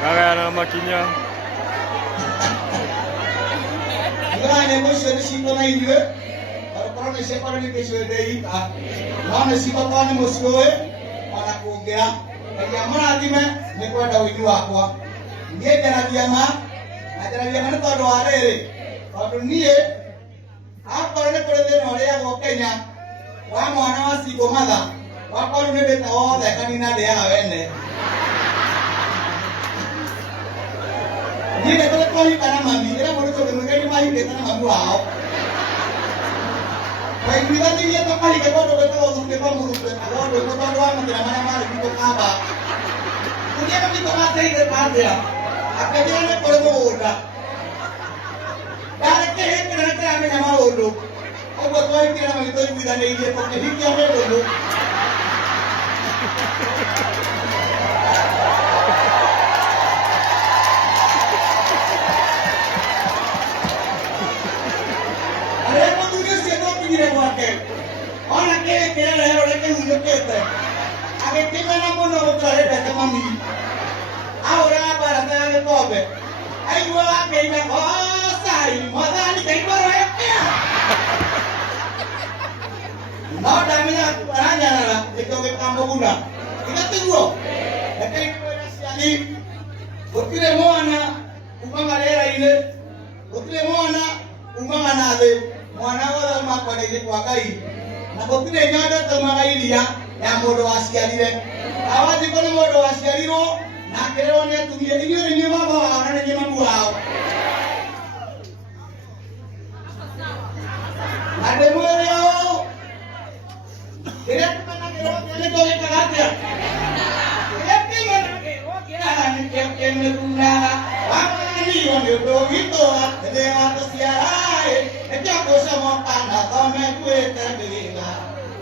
Kagaya makinya. Ngane mo siya ni sito na inyo. Para ni siya para ni kesyo dei ta. Ngane sito pa ni mo siyo para kuongea. Kaya mana atime ni kwenda wini wakwa. Ndiye jana diama. Ajana diama ni todo arere. Todo niye hapa ne pere no ya go Kenya. Wa mwana wa siko mother. Wa kwa ne beta o da kanina de ya wene. Ni ne ko ni kana mami era mo to no ke mai ke kana mamu ao. Pai ni da ni ya to mai ke ko to to ke pa mu ke ko do ko to wa ma kira mana mari ko ka ba. Ku ni ma ki to ma sai ke pa dia. Aka dia ne ko ko oda. Dare ke he ke na ke ame na ma odo. O ko to ai kira ma to ni da ne ye ko ke hi ke ame odo. Ahora que le ahora que yo que a que te me enamoro otra vez de mami. Ahora para dar el pobre. Ay, yo a que me cosa y moda ni que por ahí. No, dame la paraña nada, que tengo que campo una. Fíjate tú. Es que yo allí. Porque le moana, una manera ile. Porque le moana, una manade. Moana wala makwane ile kwa kai. Na gotire nyada tamaga iria ya mundu waciarire awathi ko ni mundu waciarirwo na kirero ni atumie inyuĩ ni baba wao na ni mamu wao ande mwero kire kana kiro ni ko ni kagatia kire kimo na kiro kira ni ke me kuna amani yo ni do vito de ato siarai e ya cosa mo pana tome kuete bila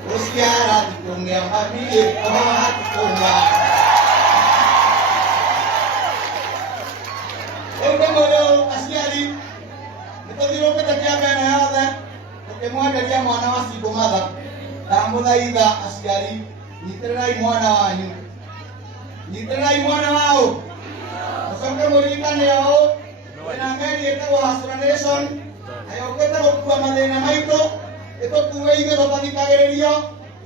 usiara dikunga mami kwa dikunga ende moyo asiari nitodiro peta kia bena yothe ukimwenderia mwana wa single mother ndamuthaitha asiari nyitĩrĩrai mwana wanyu nyitĩrĩrai mwana wao ucoke mũririkane ũũ wĩna meri ĩtagwo Hustler Nation ayokete gũkua mathĩna maitũ ĩtũkue ithuĩ tũtathikagĩrĩrio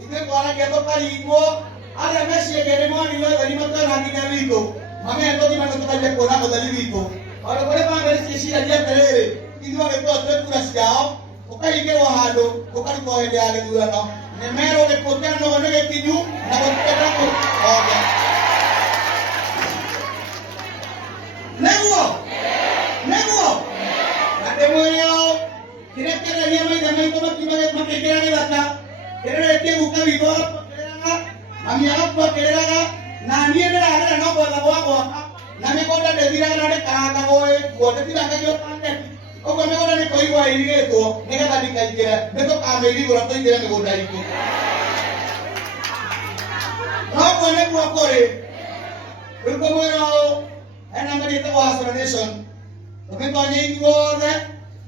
ithuĩ twaragia tũkarigwo arĩa meciria nĩ monire ũtheri matwena nginya witũ mamenya tũthima nĩ tũkaria kuona ũtheri witũ ondũ kũrĩ bamĩrĩ ciciiragia atĩrĩrĩ ithuĩ agĩkorwo twĩ kura ciao ũkaringĩrwo handũ ũkarutwo hĩndĩ ya gĩthurano nĩ merwo gĩkuũ kĩa nogo nĩ gĩkinyu na gũtikĩenda kũoge nĩguo na ndĩmwĩre ũũ kĩrĩa kĩendagia maithe maitũ makĩingĩra gĩthaka kĩreretie guka witũ agakua mami agakua kĩrĩraga na niĩ ndĩrarĩra no gwetha gwa gwaka na mĩgũnda ndĩthiraga na ndĩkarangagwo guo ndĩtirangagio kandeti ũguo mĩgũnda nĩ kũigua ĩirigĩtwo nĩgetha ndikaingĩre nĩtũkamĩirigũra tũingĩre mĩgũnda itũ noguo nĩguo kũrĩ rĩu ngũmwĩra ũũ hena mĩri ĩtagwo Hustler Nation tũmĩtonye ithuothe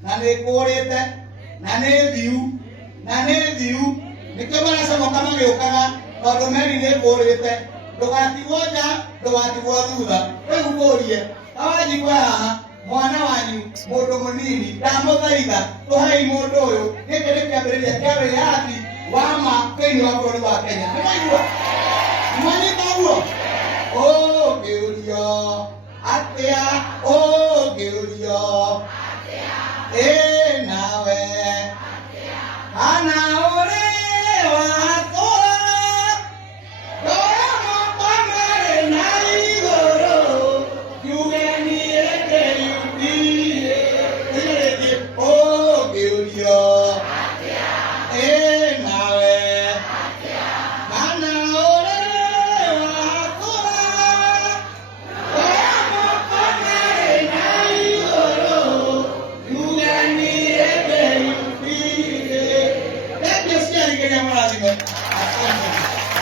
na nĩ kũrĩte na nĩ thiu nĩkĩo maracomoka magĩũkaga tondũ meri nĩ kũrĩte ndũgatigwo nja ndũgatigwo thutha rĩu ngũrie awanjigua haha mwana wanyu mũndũ mũnini ndamũthaitha tũhei mũndũ ũyũ gĩkĩ nĩ kĩambĩrĩria kĩa wĩyathi wa ma thĩinĩ wa bũrũri wa Kenya nĩmwaigua mwanyita ũguo ũkĩũrio atĩa ũkĩũrio nawe ana ore watũra ndora makamare na igũrũ kiuge niĩ ndĩyumbirie irĩndĩ ũkĩũrio nawe ana ore watũra ndora makamare na igũrũ kiuge niĩ ndĩyumbirie Ngai amũrathime. Asante.